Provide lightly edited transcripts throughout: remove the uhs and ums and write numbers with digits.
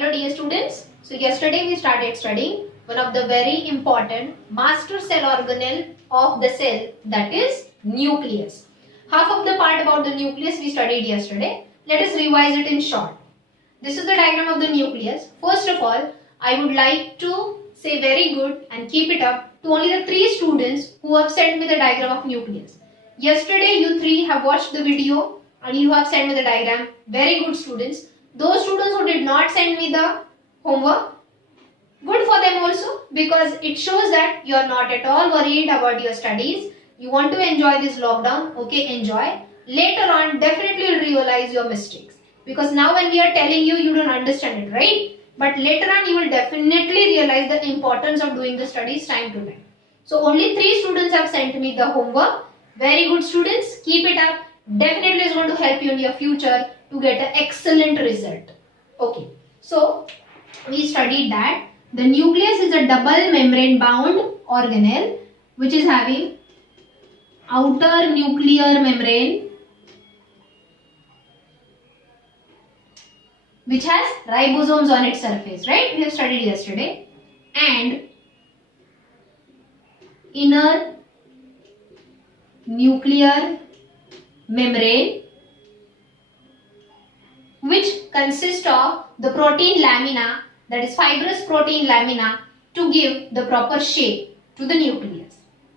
Hello dear students. So yesterday we started studying one of the very important master cell organelle of the cell, that is nucleus. Half of the part about the nucleus we studied yesterday. Let us revise it in short. This is the diagram of the nucleus. First of all, I would like to say very good and keep it up to only the 3 students who have sent me the diagram of nucleus. Yesterday you 3 have watched the video and you have sent me the diagram. Very good students. Those students who did not send me the homework, good for them also, because it shows that you are not at all worried about your studies. You want to enjoy this lockdown. Okay, enjoy. Later on, definitely you'll realize your mistakes. Because now when we are telling you, you don't understand it, right? But later on, you will definitely realize the importance of doing the studies time to time. So only 3 students have sent me the homework. Very good students. Keep it up. Definitely is going to help you in your future to get an excellent result. Okay. So we studied that the nucleus is a double membrane bound organelle which is having outer nuclear membrane which has ribosomes on its surface, right? We have studied yesterday, and inner nuclear membrane which consists of the protein lamina, that is fibrous protein lamina, to give the proper shape to the nucleus.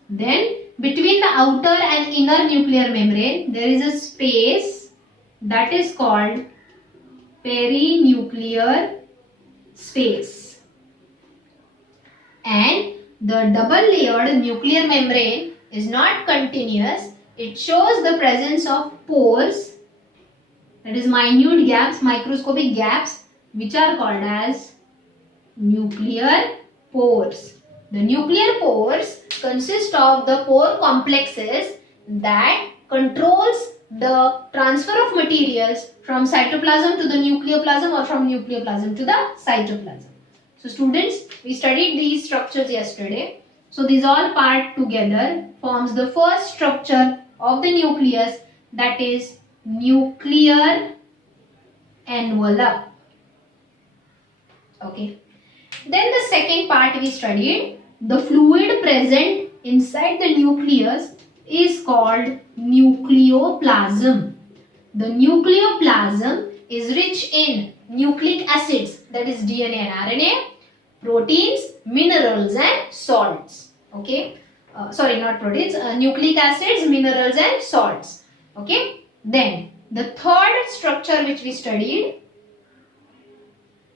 Then between the outer and inner nuclear membrane there is a space that is called perinuclear space, and the double layered nuclear membrane is not continuous. It shows the presence of pores, that is minute gaps, microscopic gaps, which are called as nuclear pores. The nuclear pores consist of the pore complexes that controls the transfer of materials from cytoplasm to the nucleoplasm or from nucleoplasm to the cytoplasm. So students, we studied these structures yesterday. So these all part together forms the first structure of the nucleus, that is nuclear envelope. Okay. Then the second part we studied, the fluid present inside the nucleus is called nucleoplasm. The nucleoplasm is rich in nucleic acids, that is DNA and RNA, proteins, minerals and salts. Okay. Sorry, not proteins, nucleic acids, minerals and salts. Okay. Then the third structure which we studied,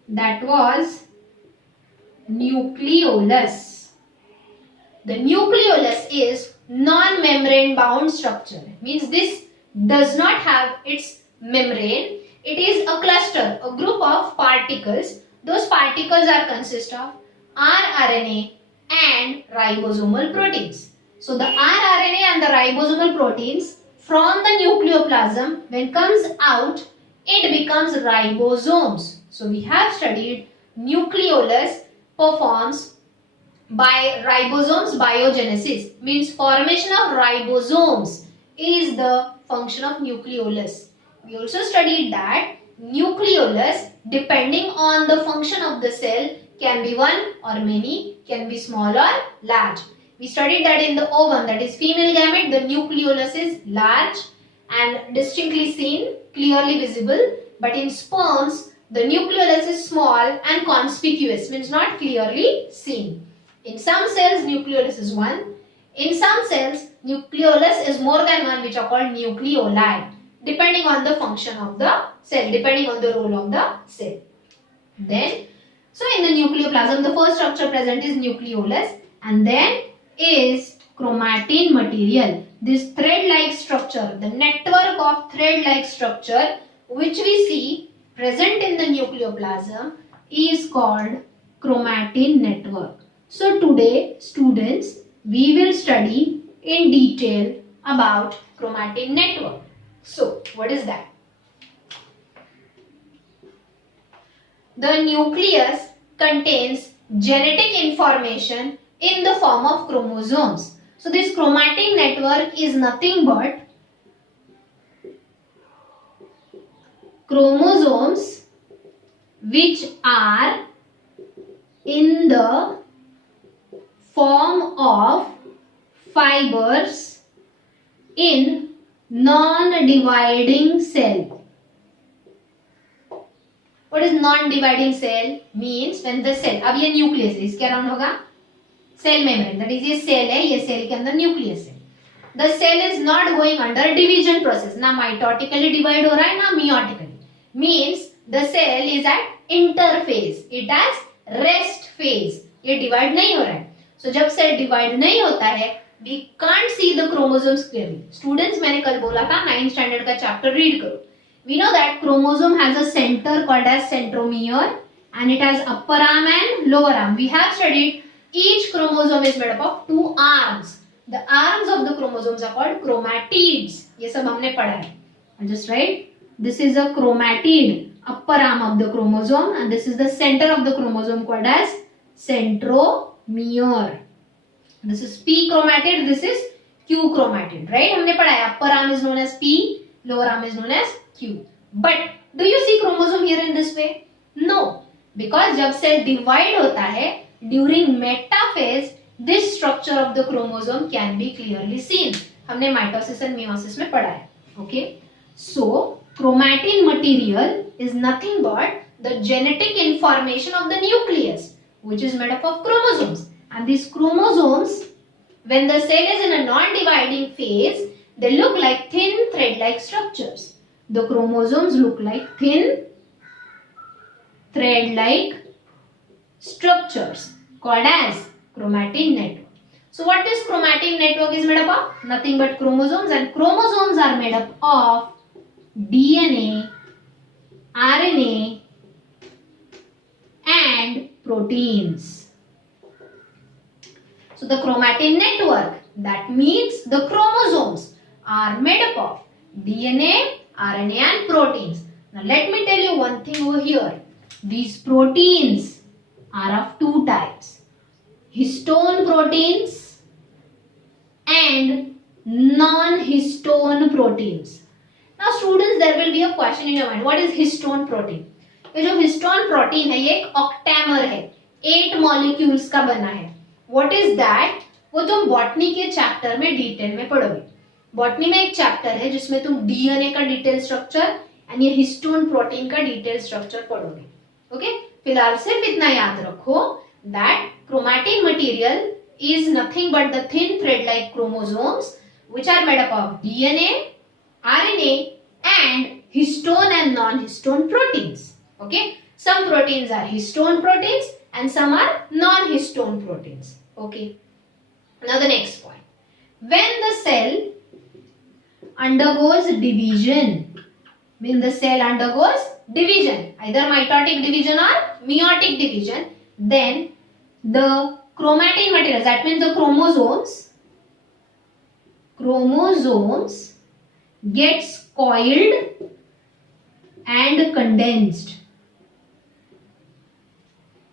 that was nucleolus. The nucleolus is non-membrane bound structure. It means this does not have its membrane. It is a cluster, a group of particles. Those particles are consist of rRNA and ribosomal proteins. So the rRNA and the ribosomal proteins from the nucleoplasm, when comes out, it becomes ribosomes. So we have studied nucleolus performs by ribosomes biogenesis, means formation of ribosomes is the function of nucleolus. We also studied that nucleolus, depending on the function of the cell, can be one or many, can be small or large. We studied that in the ovum, that is female gamete, the nucleolus is large and distinctly seen, clearly visible, but in sperms the nucleolus is small and conspicuous, means not clearly seen. In some cells nucleolus is one. In some cells nucleolus is more than one, which are called nucleoli, depending on the function of the cell, depending on the role of the cell. Then, so in the nucleoplasm the first structure present is nucleolus, and then is chromatin material. This thread-like structure, the network of thread-like structure which we see present in the nucleoplasm is called chromatin network. So today students, we will study in detail about chromatin network. So what is that? The nucleus contains genetic information in the form of chromosomes. So this chromatin network is nothing but chromosomes which are in the form of fibers in non-dividing cell. What is non-dividing cell? Means when the cell, अब ये न्यूक्लियस है, इसके अराउंड होगा cell membrane, that is ये सेल है, ये सेल के अंदर न्यूक्लियस है. The cell is not going under division process, ना माइटोटिकली डिवाइड हो रहा है ना meiotically. Means the cell is at interphase, it has rest phase, ये डिवाइड नहीं हो रहा है. So जब सेल डिवाइड नहीं होता है, we can't see the chromosomes clearly. Students, मैंने कल बोला था 9th स्टैंडर्ड का चैप्टर रीड करो. We know that chromosome has a center called as centromere and it has upper arm and lower arm. We have studied each chromosome is made up of two arms. The arms of the chromosomes are called chromatids. ये सब हमने पढ़ा है. I'll just write. This is a chromatid, upper arm of the chromosome, and this is the center of the chromosome called as centromere. This is P chromatid. This is Q chromatid. Right? हमने पढ़ा है. Upper arm is known as P, lower arm is known as Q. But do you see chromosome here in this way? No, because जब cell divide होता है during metaphase, this structure of the chromosome can be clearly seen. हमने mitosis and meiosis में पढ़ा है. Okay, so chromatin material is nothing but the genetic information of the nucleus, which is made up of chromosomes. And these chromosomes, when the cell is in a non-dividing phase, they look like thin thread-like structures. The chromosomes look like thin thread-like structures called as chromatin network. So what this chromatin network is made up of? Nothing but chromosomes, and chromosomes are made up of DNA, RNA and proteins. So the chromatin network, that means the chromosomes are made up of DNA, RNA and proteins. Now let me tell you one thing over here. These proteins are of two types. Histone proteins and non-histone proteins. Now students, there will be a question in your mind. What is histone protein? ये जो histone protein है, ये एक octamer है, 8 molecules का बना है. What is that? वो तुम बॉटनी के चैप्टर में डिटेल में पढ़ोगे. बॉटनी में एक चैप्टर है जिसमें तुम डीएनए का डिटेल स्ट्रक्चर एंड ये हिस्टोन प्रोटीन का डिटेल स्ट्रक्चर पढ़ोगे. ओके, फिलहाल सिर्फ इतना याद रखो that chromatin material is nothing but the thin thread-like chromosomes which are made up of DNA, RNA and histone and non-histone proteins. Okay, some proteins are histone proteins and some are non-histone proteins. Okay, now the next point. When the cell undergoes division, when the cell undergoes division, either mitotic division or meiotic division, then the chromatin materials, that means the chromosomes gets coiled and condensed.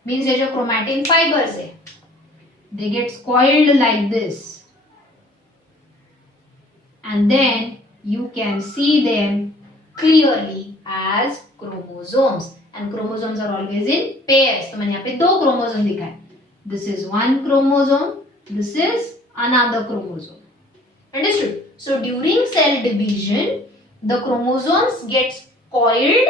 Means ये जो chromatin fibers है, they get coiled like this, and then you can see them clearly as chromosomes. And chromosomes are always in pairs. तो मैंने यहाँ पे 2 chromosome दिखा है. This is one chromosome, this is another chromosome. Understood? So during cell division, the chromosomes gets coiled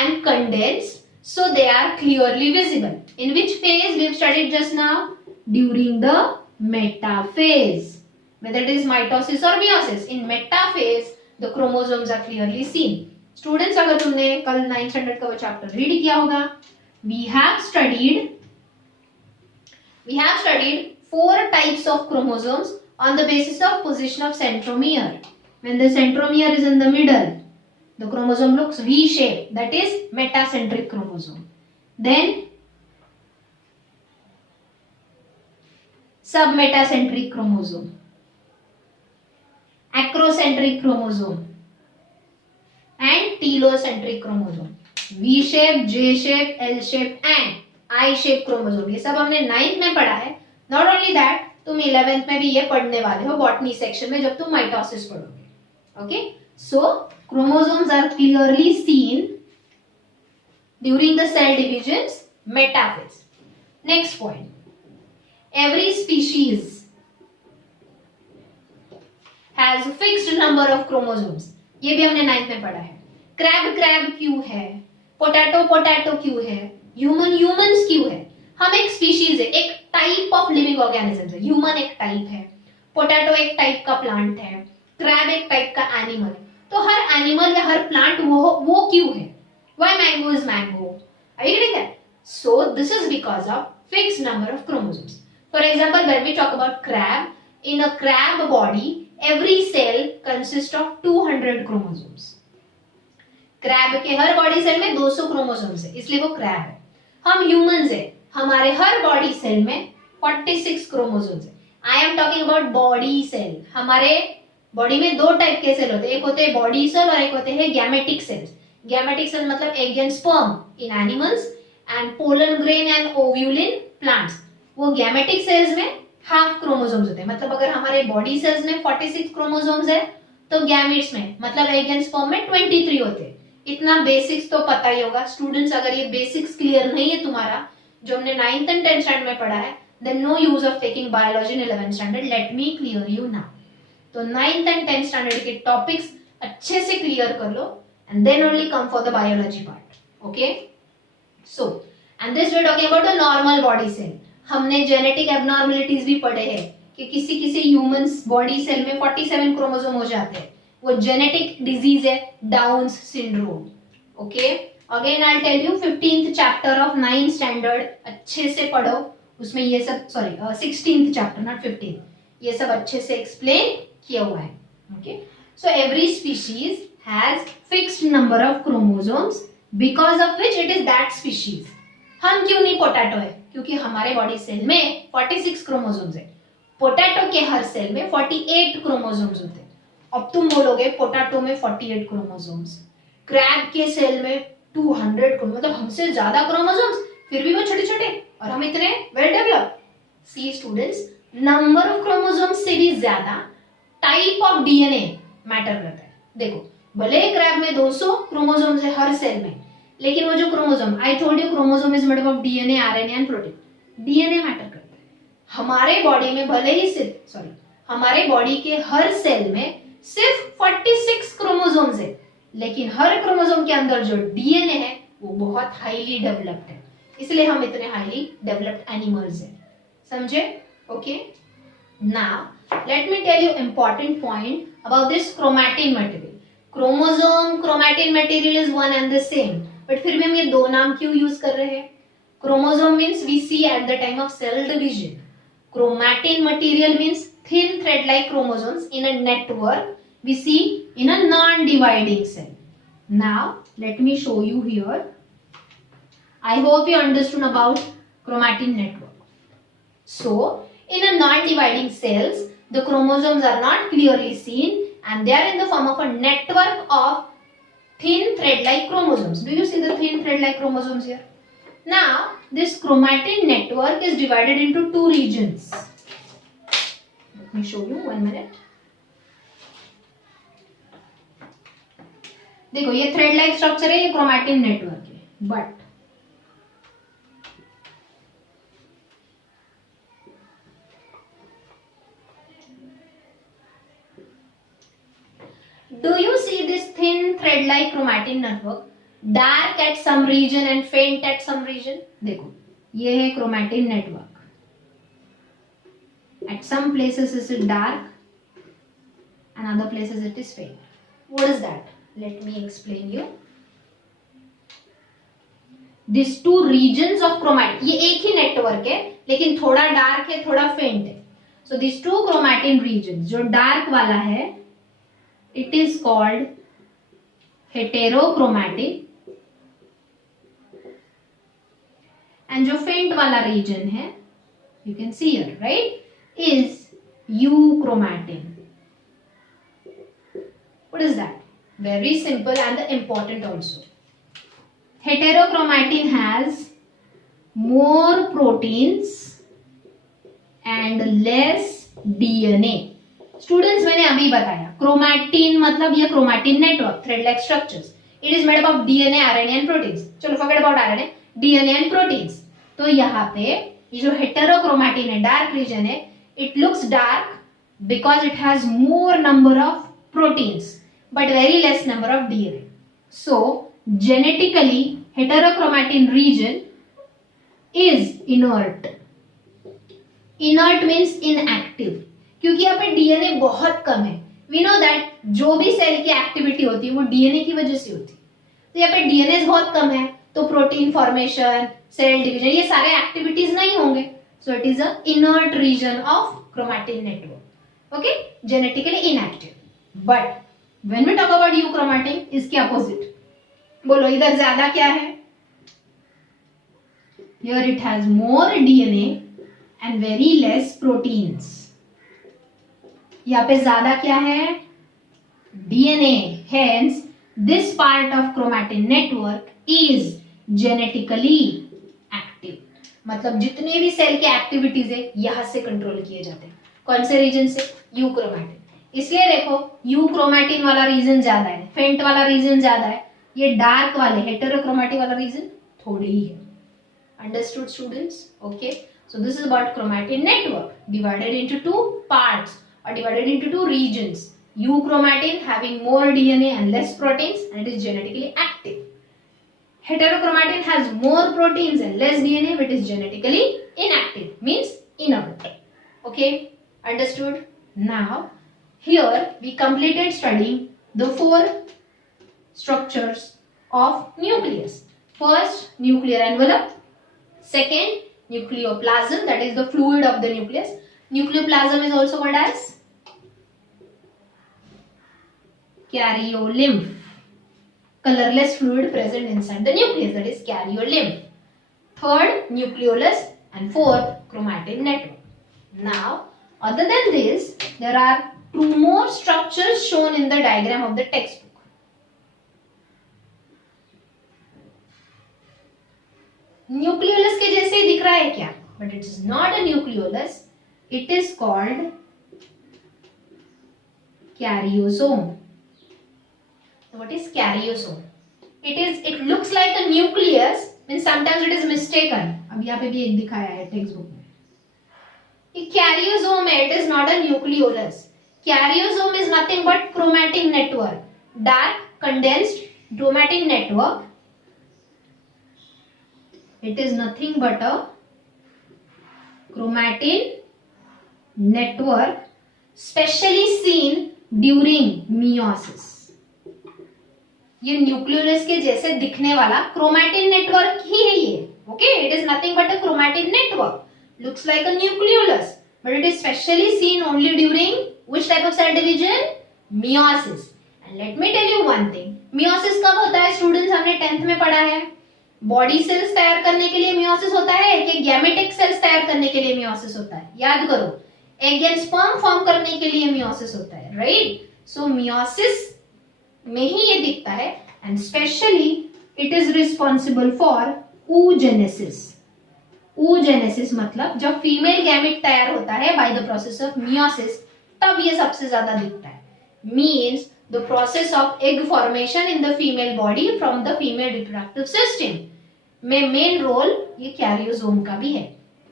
and condensed, so they are clearly visible. In which phase we have studied just now? During the metaphase. Whether it is mitosis or meiosis, in metaphase the chromosomes are clearly seen. Students, अगर तुमने कल 9th standard का वो chapter read किया होगा, we have studied 4 types of chromosomes on the basis of position of centromere. When the centromere is in the middle, the chromosome looks V-shaped, that is metacentric chromosome. Then submetacentric chromosome, acrocentric chromosome and telocentric chromosome. V-shape, J-shape, L-shape and I-shape chromosome. ये सब हमने 9th में पढ़ा है. Not only that, तुम 11th में भी ये पढ़ने वाले हो बॉटनी सेक्शन में जब तुम माइटोसिस पढ़ोगे. Okay, so chromosomes are clearly seen during the cell divisions, metaphase. Next point, every species has fixed number of chromosomes. ये भी हमने 9th में पढ़ा है. क्रैब क्यों है, पोटैटो क्यों है, ह्यूमंस क्यों है. हम एक स्पीशीज है, एक टाइप ऑफ लिविंग ऑर्गेनिज्म है. ह्यूमन एक टाइप है, पोटैटो एक टाइप का प्लांट है, क्रैब एक टाइप का एनिमल है. तो हर एनिमल या हर प्लांट वो क्यों है. Why mango is mango. Are you getting that? So this is because of fixed number of chromosomes. For example, when we talk about crab, in a crab body every cell consists of 200 chromosomes. Crab के हर body cell में 200 क्रोमोसोम्स है, इसलिए वो क्रैब है. हम ह्यूमंस है, हमारे हर body cell में 46 क्रोमोसोम्स है. I am talking about body cell. हमारे बॉडी में दो टाइप के सेल होते हैं, एक होते हैं बॉडी सेल और एक होते हैं गैमेटिक सेल्स. गैमेटिक सेल मतलब egg and sperm in animals and pollen grain and ovule in plants. वो गैमेटिक सेल्स में हाफ क्रोमोसोम्स होते हैं. मतलब अगर हमारे बॉडी सेल्स में 46 क्रोमोसोम्स है तो गैमेट्स में मतलब एग एंड स्पर्म में 23 होते हैं. इतना बेसिक्स तो पता ही होगा स्टूडेंट्स. अगर ये बेसिक्स क्लियर नहीं है तुम्हारा, जो हमने 9th एंड 10th स्टैंडर्ड में पढ़ा है, then no use of taking biology in 11th standard. Let me clear you now. तो 9th एंड 10th स्टैंडर्ड के टॉपिक्स अच्छे से क्लियर कर लो and then only come for the biology part. Okay, so and this we are talking about the normal body cell. हमने genetic abnormalities भी पढ़े हैं कि किसी ह्यूमंस बॉडी सेल में 47 क्रोमोसोम हो जाते हैं. वो जेनेटिक डिजीज है, Down's syndrome. Okay, again I tell you 15th chapter of 9th standard अच्छे से पढ़ो. उसमें ये सब 16th चैप्टर नॉट 15th, ये सब अच्छे से एक्सप्लेन किया हुआ है. Okay, so every species has fixed number of chromosomes because of which it is that species. हम क्यों नहीं पोटैटो है? क्योंकि हमारे बॉडी सेल में 46 क्रोमोसोम्स है. पोटैटो के हर सेल में 48 क्रोमोसोम्स होते हैं. अब तुम बोलोगे पोटैटो में 48 क्रोमोसोम्स, क्रैब के सेल में 200 मतलब हमसे ज्यादा क्रोमोसोम्स, फिर भी वो छोटे छोटे और हम इतने well developed. See students, number of chromosomes से भी ज्यादा टाइप ऑफ डीएनए मैटर करता है. देखो, भले क्रैब में 200 क्रोमोसोम्स है हर सेल में, लेकिन वो जो chromosome, I told you chromosome is made up of DNA, RNA and protein. DNA matter करता है. हमारे बॉडी में भले ही हमारे बॉडी के हर सेल में सिर्फ 46 क्रोमोसोम्स है, लेकिन हर क्रोमोसोम के अंदर जो डीएनए है वो बहुत हाईली डेवलप्ड है. इसलिए हम इतने हाईली डेवलप्ड एनिमल्स हैं. समझे? Okay, now let me tell you important point about this chromatin material. Chromosome chromatin material is one and the same, but फिर भी हम ये दो नाम क्यों यूज कर रहे हैं? Chromosome means we see at the time of cell division. Chromatin material means thin thread like chromosomes in a network we see in a non-dividing cell. Now let me show you here. I hope you understood about chromatin network. So in a non-dividing cells the chromosomes are not clearly seen and they are in the form of a network of thin thread like chromosomes. Do you see the thin thread like chromosomes here? Now this chromatin network is divided into two regions. Let me show you 1 minute. देखो, ये thread like structure है, ये chromatin network है. But do you see this thin thread like chromatin network, dark at some region and faint at some region? देखो, ये है chromatin network. At some places it is dark and other places it is faint. What is that? Let me explain you. These two regions of chromatin, ये एक ही नेटवर्क है लेकिन थोड़ा डार्क है थोड़ा फेंट है. So these two chromatin regions, जो डार्क वाला है it is called heterochromatin and जो फेंट वाला region है, you can see here, right, is euchromatin. What is that? Very simple and important also. Heterochromatin has more proteins and less DNA. Students, मैंने अभी बताया क्रोमैटिन मतलब ये chromatin network, thread like structures. It is made up of DNA, RNA and proteins. चलो forget about RNA, DNA and proteins. तो यहाँ पे ये जो हेटेरोक्रोमैटिन है, डार्क रीजन है, it looks dark because it has more number of proteins but very less number of DNA. So genetically heterochromatin region is inert. Inert means inactive. क्योंकि यहाँ पे DNA बहुत कम है. We know that जो भी सेल की एक्टिविटी होती है वो DNA की वजह से होती है. तो यहाँ पे DNA बहुत कम है तो प्रोटीन फॉर्मेशन, सेल डिवीजन, ये सारे एक्टिविटीज नहीं होंगे. So it is a inert region of chromatin network. Okay, genetically inactive. But when we talk about euchromatin, इसके opposite. बोलो इधर ज्यादा क्या है? Here it has more DNA and very less proteins. यहाँ पे ज्यादा क्या है? DNA. Hence, this part of chromatin network is genetically active. मतलब जितने भी सेल के एक्टिविटीज है यहाँ से कंट्रोल किए जाते हैं. कौन से रीजन से? यूक्रोमैटिन. इसलिए देखो यूक्रोमैटिन वाला रीजन ज्यादा है, फेंट वाला रीजन ज्यादा है, ये डार्क वाले हेटेरोक्रोमैटिक वाला रीजन थोड़े ही है. Understood students? Okay, so this is about chromatin network divided into two parts और divided into two regions. Euchromatin having more DNA and less proteins and it is genetically active. Heterochromatin has more proteins and less DNA, which is genetically inactive, means inert. Okay, understood? Now, here we completed studying the 4 structures of nucleus. First, nuclear envelope. Second, nucleoplasm, that is the fluid of the nucleus. Nucleoplasm is also called as karyolymph. Colorless fluid present inside the nucleus, that is karyolymph. Third, nucleolus, and fourth, chromatin network. Now, other than this, there are 2 more structures shown in the diagram of the textbook. Nucleolus के जैसे ही दिख रहा है क्या? But it is not a nucleolus. It is called karyosome. What is karyosome? It looks like a nucleus, means sometimes it is mistaken. अब यहाँ पे भी एक दिखाया है टेक्स्टबुक में. ये karyosome है, it is not a nucleolus. Karyosome is nothing but chromatin network, dark condensed chromatin network. It is nothing but a chromatin network specially seen during meiosis. ये न्यूक्लियोलस के जैसे दिखने वाला क्रोमैटिन नेटवर्क ही है ये. Okay, it is nothing but a chromatin network. Looks like a nucleolus but it is specially seen only during which type of cell division? Meiosis. And let me tell you one thing, meiosis कब होता है स्टूडेंट्स? हमने 10th में पढ़ा है. Body cells तैयार करने के लिए मियोसिस होता है कि गैमेटिक सेल्स तैयार करने के लिए मियोसिस होता है? याद करो, एग एंड स्पर्म फॉर्म करने के लिए मियोसिस होता है, राइट? सो मियोसिस में ही ये दिखता है and specially it is responsible for oogenesis. oogenesis मतलब जब फीमेल गैमेट तैयार होता है by the process of meiosis, तब ये सबसे ज्यादा दिखता है. Means the process of egg formation in the female body from the female reproductive system में मेन रोल ये कैरियोसोम का भी है.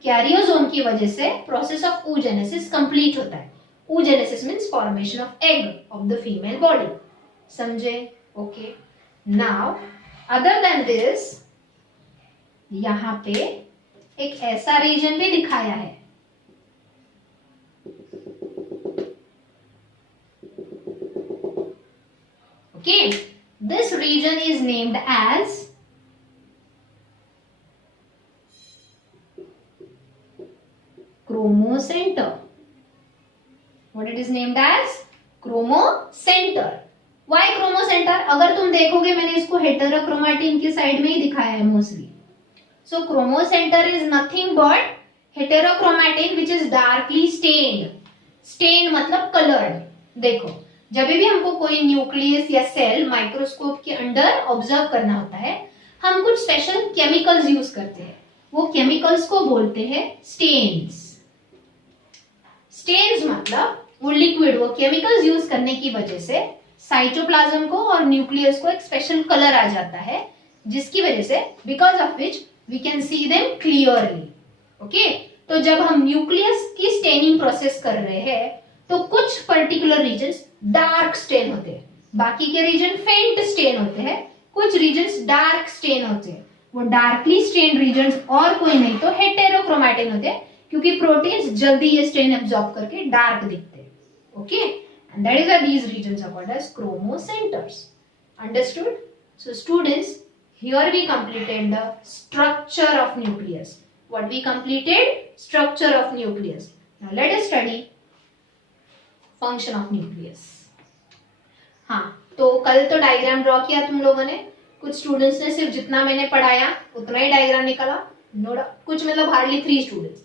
कैरियोसोम की वजह से प्रोसेस ऑफ oogenesis कंप्लीट होता है. oogenesis means formation of egg of the female body. समझे? Okay. Now other than this, यहां पे एक ऐसा रीजन भी दिखाया है. Okay, this region is named as chromocenter. What it is named as? Chromocenter. Why chromocenter? अगर तुम देखोगे मैंने इसको हेटेरोक्रोमैटिन की साइड में ही दिखाया है mostly. So chromocenter is nothing but heterochromatin which is darkly stained. Stained मतलब कलर्ड. देखो, जब भी हमको कोई न्यूक्लियस या सेल माइक्रोस्कोप के अंडर ऑब्जर्व करना होता है, हम कुछ स्पेशल केमिकल्स यूज करते हैं. वो केमिकल्स को बोलते हैं स्टेन्स. स्टेन्स मतलब वो लिक्विड, वो केमिकल्स यूज करने की वजह से साइटोप्लाज्म को और न्यूक्लियस को एक स्पेशल कलर आ जाता है, जिसकी वजह से because of which we can see them clearly. Okay, तो जब हम न्यूक्लियस की स्टेनिंग प्रोसेस कर रहे हैं तो कुछ पर्टिकुलर रीजन्स डार्क स्टेन होते हैं, बाकी के रीजन फेंट स्टेन होते हैं, कुछ रीजन्स डार्क स्टेन होते हैं। वो डार्कली स्टेन रीजन्स और कोई नहीं तो हेटेरोक्रोमैटिन होते हैं, क्योंकि प्रोटीन्स जल्दी ये स्टेन एब्जॉर्ब करके डार्क दिखते हैं। Okay, and that is why these regions are called as chromocenters. Understood? So students, here we completed the structure of nucleus. What we completed? Structure of nucleus. Now let us study function of nucleus. हाँ, तो कल तो diagram draw किया तुम लोगों ने, कुछ स्टूडेंट्स ने सिर्फ जितना मैंने पढ़ाया उतना ही डायग्राम निकाला, नो डाउट, कुछ मतलब hardly 3 students.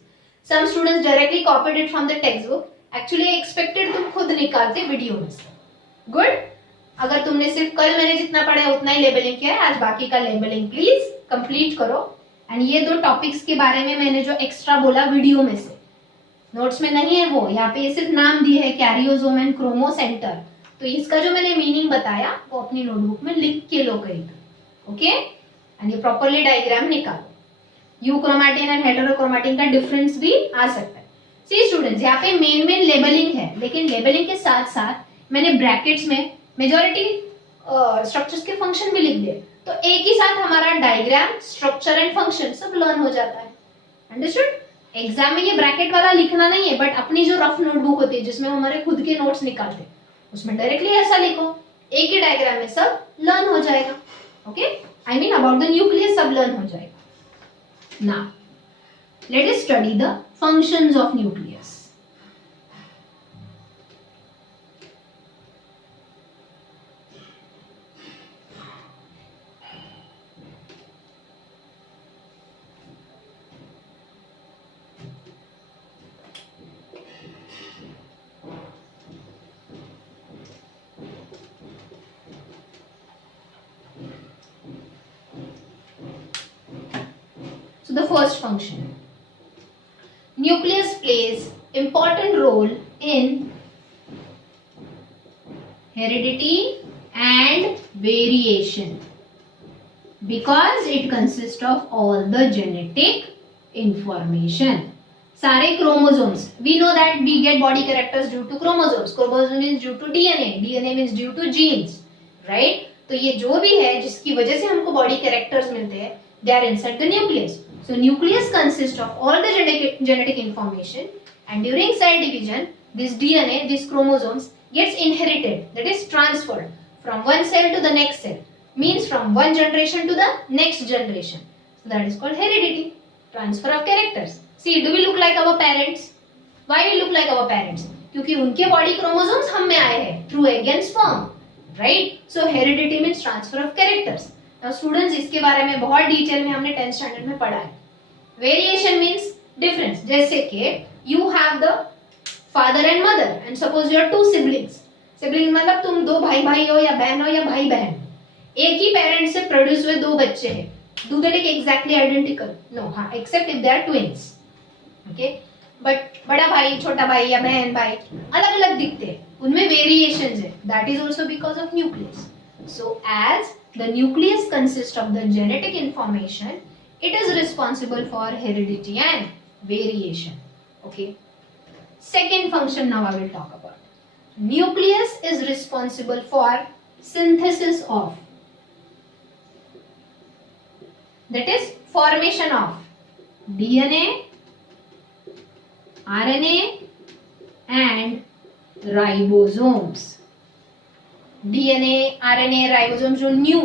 Some students directly copied it from the text book, actually expected तुम खुद निकालते वीडियो में से। गुड, अगर तुमने सिर्फ कल मैंने जितना पढ़ा उतना ही लेबलिंग किया है, आज बाकी का लेबलिंग प्लीज कंप्लीट करो। एंड ये 2 टॉपिक्स के बारे में मैंने जो एक्स्ट्रा बोला वीडियो में से, नोट्स में नहीं है वो, यहाँ पे ये सिर्फ नाम दिए है कैरियोसोम एंड क्रोमोसेंटर, तो इसका जो मैंने मीनिंग बताया वो अपनी नोटबुक में लिख के लो कहीं। ओके, एंड ये प्रॉपर्ली डायग्राम निकालो। यूक्रोमैटिन एंड हेटेरोक्रोमैटिन का डिफरेंस भी आ सकता है। सी स्टूडेंट्स, यहाँ पे मेन लेबलिंग है, लेकिन लेबलिंग के साथ साथ मैंने ब्रैकेट्स में मेजॉरिटी स्ट्रक्चर्स के फंक्शन भी लिख दिए, तो एक ही साथ हमारा डायग्राम, स्ट्रक्चर एंड फंक्शन सब लर्न हो जाता है। अंडरस्टूड? एग्जाम में ये ब्रैकेट वाला लिखना नहीं है, बट अपनी जो रफ नोटबुक होती है जिसमें हमारे खुद के नोट्स निकालते हैं उसमें डायरेक्टली ऐसा लिखो, एक ही डायग्राम में सब लर्न हो जाएगा। Okay, I mean about the nucleus सब लर्न हो जाएगा। Now let us study the functions of nucleus. So the first function, nucleus plays important role in heredity and variation because it consists of all the genetic information. सारे chromosomes, we know that we get body characters due to chromosomes. Chromosome means due to DNA, DNA means due to genes, right? तो ये जो भी है जिसकी वजह से हमको body characters मिलते हैं, they are inside the nucleus. So nucleus consists of all the genetic information, and during cell division this DNA, these chromosomes gets inherited, that is transferred from one cell to the next cell, means from one generation to the next generation. So that is called heredity, transfer of characters. See, do we look like our parents? Why we look like our parents? क्योंकि उनके body chromosomes हम में आए हैं through egg and sperm, right? So heredity means transfer of characters. Now students, इसके बारे में बहुत डिटेल में हमने 10th स्टैंडर्ड में पढ़ा है। वेरिएशन मीन्स डिफरेंस, जैसे कि you have the father and mother and suppose you are 2 siblings. Sibling मतलब तुम 2 भाई भाई हो या बहन हो या भाई बहन, एक ही पेरेंट से प्रोड्यूस हुए 2 बच्चे हैं, do they take exactly identical? No, हाँ, except if they are twins. Okay, but बड़ा भाई, छोटा भाई या बहन भाई अलग अलग दिखते हैं, उनमें वेरिएशंस है, that is also because of nucleus. So as the nucleus consists of the genetic information, it is responsible for heredity and variation. Okay, second function now I will talk about. Nucleus is responsible for synthesis of, that is formation of DNA, RNA and ribosomes. DNA, RNA, ribosome जो new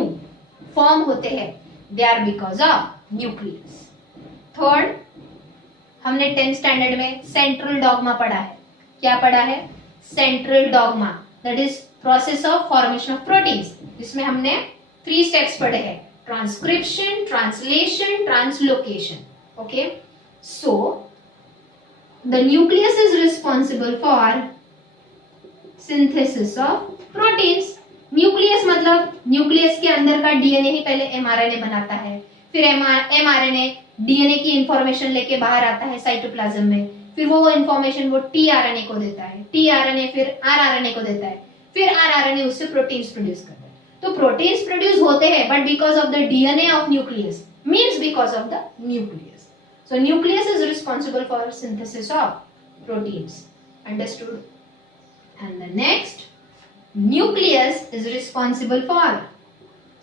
form होते हैं, they are because of nucleus. Third, हमने 10th standard में central dogma पढ़ा है। क्या पढ़ा है? Central dogma, that is process of formation of proteins, जिसमें हमने 3 स्टेप्स पढ़े हैं, transcription, translation, translocation. Okay, so the nucleus is responsible for synthesis of proteins. Nucleus मतलब न्यूक्लियस के अंदर का डीएनए ही पहले एमआरएनए बनाता है, फिर एमआरएनए डीएनए की इंफॉर्मेशन लेके बाहर आता है साइटोप्लाज्म में, फिर वो इंफॉर्मेशन वो टीआरएनए को देता है, टीआरएनए फिर आरआरएनए को देता है, फिर आरएनए उससे प्रोटीन्स प्रोड्यूस करता है। तो प्रोटीन्स प्रोड्यूस होते हैं but because of the DNA of nucleus, means because of the nucleus. So nucleus is responsible for synthesis of proteins, understood? And the next, nucleus is responsible for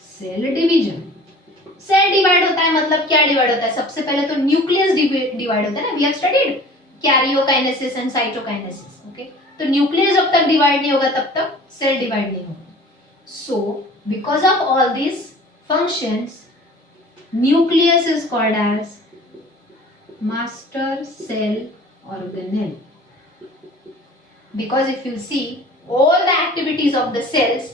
cell division. Cell divide होता है मतलब क्या डिवाइड होता है? सबसे पहले तो nucleus divide होता है ना, we have studied karyokinesis and cytokinesis, okay? तो न्यूक्लियस जब तक डिवाइड नहीं होगा तब तक सेल डिवाइड नहीं होगा। So because of all this functions, nucleus is called as master cell organelle. Because if you see all the activities of the cells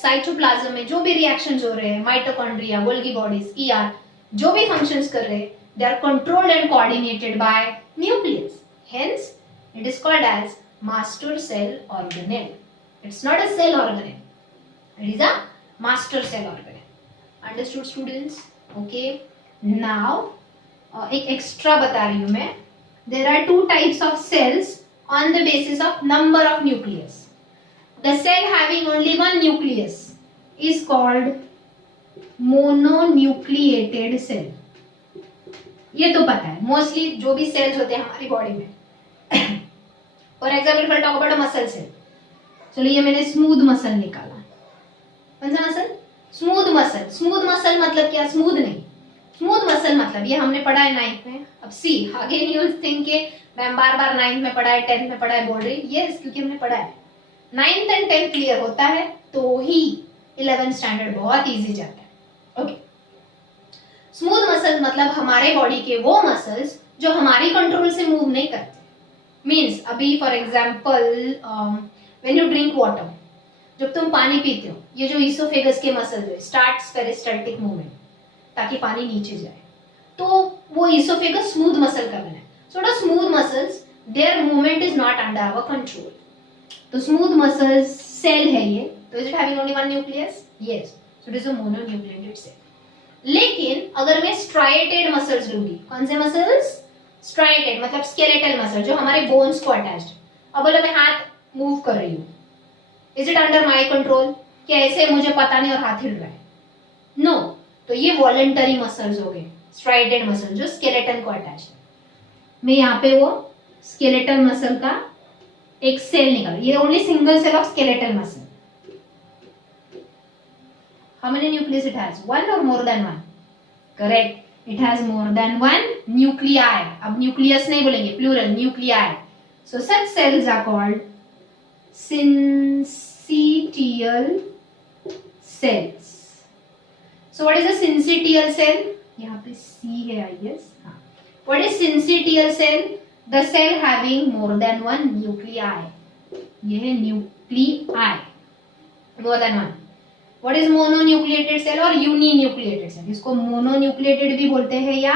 cytoplasm में जो भी रिएक्शंस हो रहे हैं, माइटोकॉन्ड्रिया, गोल्गी बॉडीज, ईआर, जो भी फंक्शंस कर रहे हैं, they are controlled and coordinated by nucleus, hence it is called as master cell organelle. It's not a cell organelle, it is a master cell organelle. Understood students? Okay, now एक extra बता रही हूँ मैं. There are two types of cells on the basis of number of nucleus. The cell having only one nucleus is called mononucleated cell. ये तो पता है, mostly जो भी cells होते हैं हमारी बॉडी में. For example, if I talk about a muscle cell, चलिए ये मैंने स्मूथ मसल निकाला. कौन सा muscle? Smooth muscle. Smooth muscle मतलब क्या? स्मूथ नहीं. स्मूथ मसल मतलब ये हमने पढ़ा है 9th में. अब सी आगे नहीं थिंक के मैम बार बार 9th में पढ़ा है, 10th में पढ़ा है बोल रही. यस, क्योंकि हमने पढ़ा है. 9th एंड 10th क्लियर होता है तो ही 11th स्टैंडर्ड बहुत इजी जाता है. ओके, स्मूथ मसल मतलब हमारे बॉडी के वो मसल्स जो हमारी कंट्रोल से मूव नहीं करते. मीन्स अभी for example when you drink water, जब तुम पानी पीते हो, ये जो ईसोफेगस के मसल्स है, स्टार्ट्स पेरिस्टाल्टिक मूवमेंट ताकि पानी नीचे जाए, तो वो ईसोफेगस स्मूथ मसल का बना है. So the smooth muscles, their movement is not under our control. तो स्मूथ मसल्स सेल है ये. तो is it having only one nucleus? Yes, so it is a mononucleated cell. लेकिन अगर मैं स्ट्राइएटेड मसल्स लूंगी, कौन से मसल्स? स्ट्राइएटेड मतलब स्केलेटल मसल जो हमारे बोन्स को अटैच्ड. अब बोलो मैं हाथ मूव कर रही हूँ, is it under my control? क्या ऐसे मुझे पता नहीं और हाथ हिल रहा है? नो. तो ये वॉलंटरी मसल्स हो गए, स्ट्राइएटेड मसल जो स्केलेटन को अटैच्ड है. मैं यहाँ पे वो स्केलेटल मसल का एक सेल निकाल, ये only single cell of skeletal muscle. How many nucleus it has? One or more than one? Correct, it has more than one nuclei. अब nucleus नहीं बोलेंगे, plural, nuclei. So such cells are called syncytial cells. So what is a syncytial cell? यहाँ पे C है I guess. What is syncytial cell? The cell having more than one nuclei. ये है nuclei, more than one. What is mononucleated cell और uninucleated cell? इसको mononucleated भी बोलते हैं या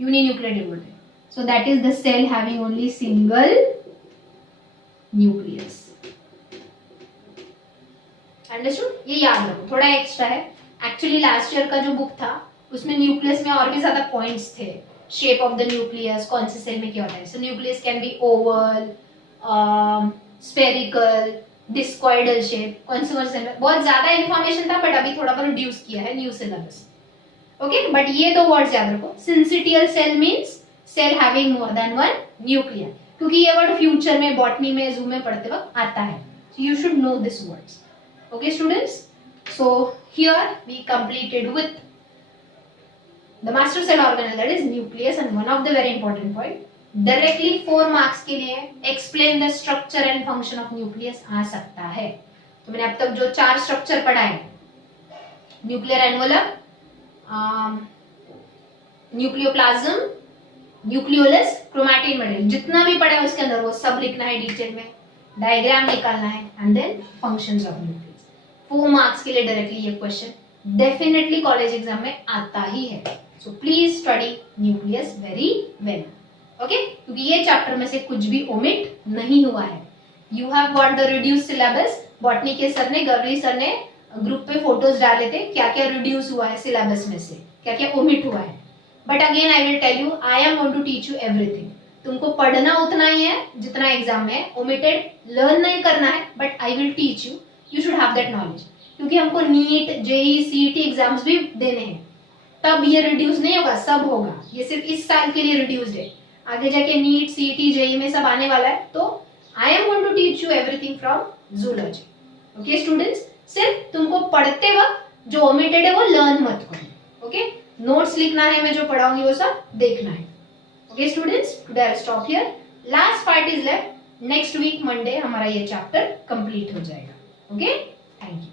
uninucleated बोलते हैं. So that is the cell having only single nucleus. Understood? ये याद रखो, थोड़ा एक्स्ट्रा है. Actually last year का जो बुक था उसमें न्यूक्लियस में और भी ज्यादा पॉइंट्स थे. शेप ऑफ द न्यूक्लियस, कौन से सेल में क्या होता है. So nucleus can be oval, spherical, discoidal shape, कौन से बहुत ज्यादा इंफॉर्मेशन था बट अभी थोड़ा बहुत रिड्यूस किया है न्यू सिलेबस. ओके, बट ये दो वर्ड्स याद रखो. Syncytial cell means cell having more than one nuclear, क्योंकि ये वर्ड फ्यूचर में बॉटनी में जू में पढ़ते वक्त आता है. So you should know this words. Okay students, so here we completed with the master cell organelle, that is nucleus. And one of the very important point, directly 4 marks के लिए explain the structure and function of nucleus आ सकता है. तो मैंने अब तक जो 4 स्ट्रक्चर पढ़ा है, nuclear envelope, nucleoplasm, nucleolus, chromatin material, जितना भी पढ़ा है उसके अंदर वो सब लिखना है डिटेल में, डायग्राम निकालना है and then functions of nucleus. 4 marks के लिए डायरेक्टली ये क्वेश्चन डेफिनेटली कॉलेज एग्जाम में आता ही है. So please study nucleus very well. Okay, क्योंकि ये चैप्टर में से कुछ भी ओमिट नहीं हुआ है. You have got the reduce syllabus. Botany के सर ने, गवली सर ने ग्रुप पे फोटोज डाले थे क्या क्या रिड्यूस हुआ है सिलेबस में से, क्या क्या ओमिट हुआ है. But again I will tell you, I am going to teach you everything. तुमको पढ़ना उतना ही है जितना एग्जाम में. ओमिटेड लर्न नहीं करना है, but I will teach you you should have that knowledge, क्योंकि हमको नीट जेई सीईटी एग्जाम्स भी देने हैं, तब ये रिड्यूस नहीं होगा, सब होगा। ये सिर्फ इस साल के लिए रिड्यूस्ड है, आगे जाके नीट सीईटी जेई में सब आने वाला है। तो I am going to teach you everything from zoology. Okay students, सिर्फ तुमको पढ़ते वक्त जो ओमिटेड है वो लर्न मत करो। ओके, नोट्स लिखना है, मैं जो पढ़ाऊंगी वो सब देखना है। Okay students, today I stop here, last part is left, next week Monday हमारा ये चैप्टर कंप्लीट हो जाएगा। Okay, thank you.